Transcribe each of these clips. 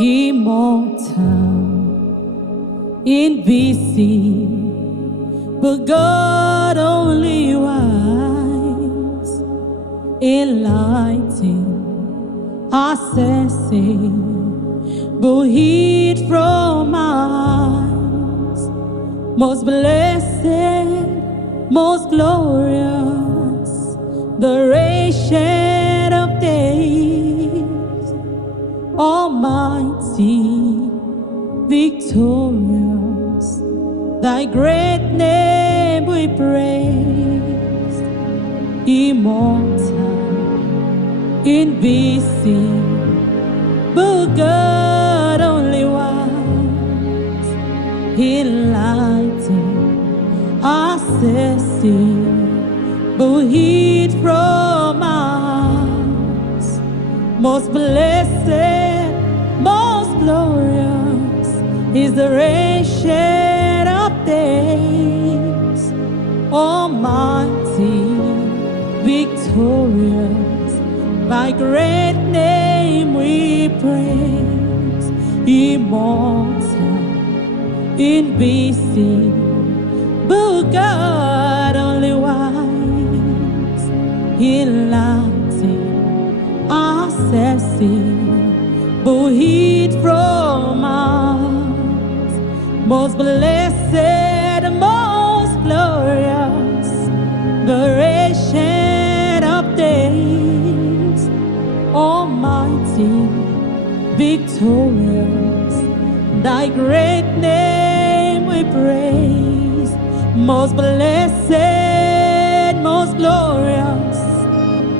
immortal, invisible, God only wise, enlightened, accessible, hid from eyes, most blessed, most glorious, the ancient of days, almighty, victorious, thy great name we praise, immortal, invisible, God only wise, enlightened, accessible, hid from us, most blessed, most glorious is the ancient of days, almighty, victorious, by great name we praise, immortal, invisible, God only wise, enlightened, accessible, hid from us, most blessed, most glorious, the ancient of days, almighty, victorious, thy great name we praise, most blessed, most glorious,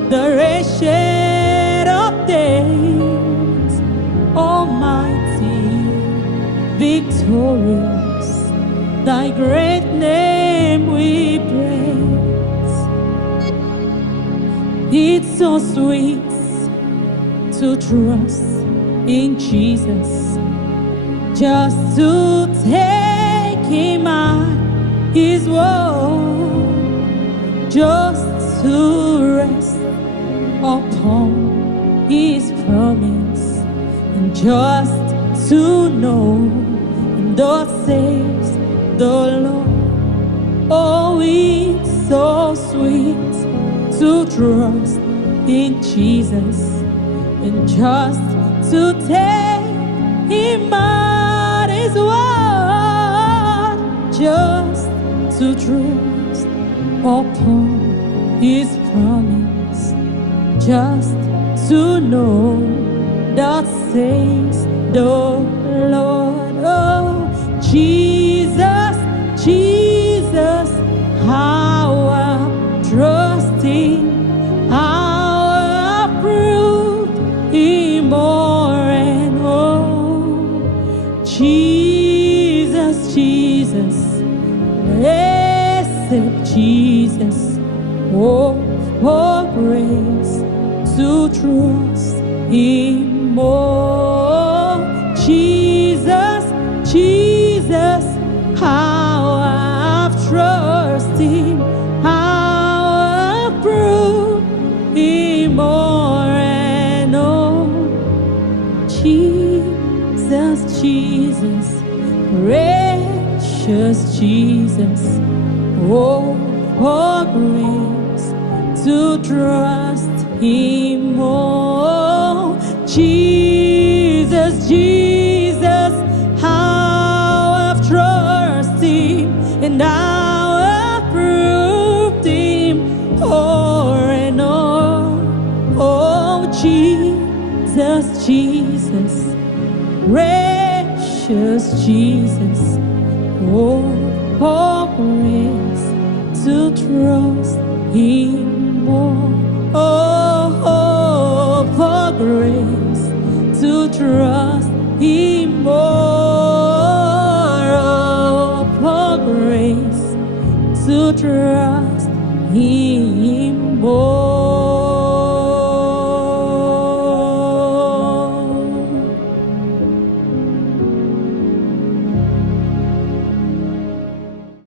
the ancient of days, almighty, victorious, thy great name we praise. It's so sweet to trust in Jesus, just to take him at his word, just to rest upon his promise, and just to know, and thus says the Lord. Oh, it's so sweet to trust in Jesus, and just to take him at his word, just to trust upon his promise, just to know that says the Lord. Oh, Jesus, Jesus, how I trust him, how I proved him more and more. Jesus, Jesus, blessed Jesus, oh, for grace to trust him more. Jesus, Jesus, how I've trusted him, how I've proved him more and more. Jesus, Jesus, precious Jesus, oh, for grace to trust him more. Jesus, Jesus, how I've trusted him, and how I've proved him o'er and o'er. Oh, Jesus, Jesus, precious Jesus, oh, for grace to trust him more. Oh, for grace to trust him more. Oh, for grace to trust him more.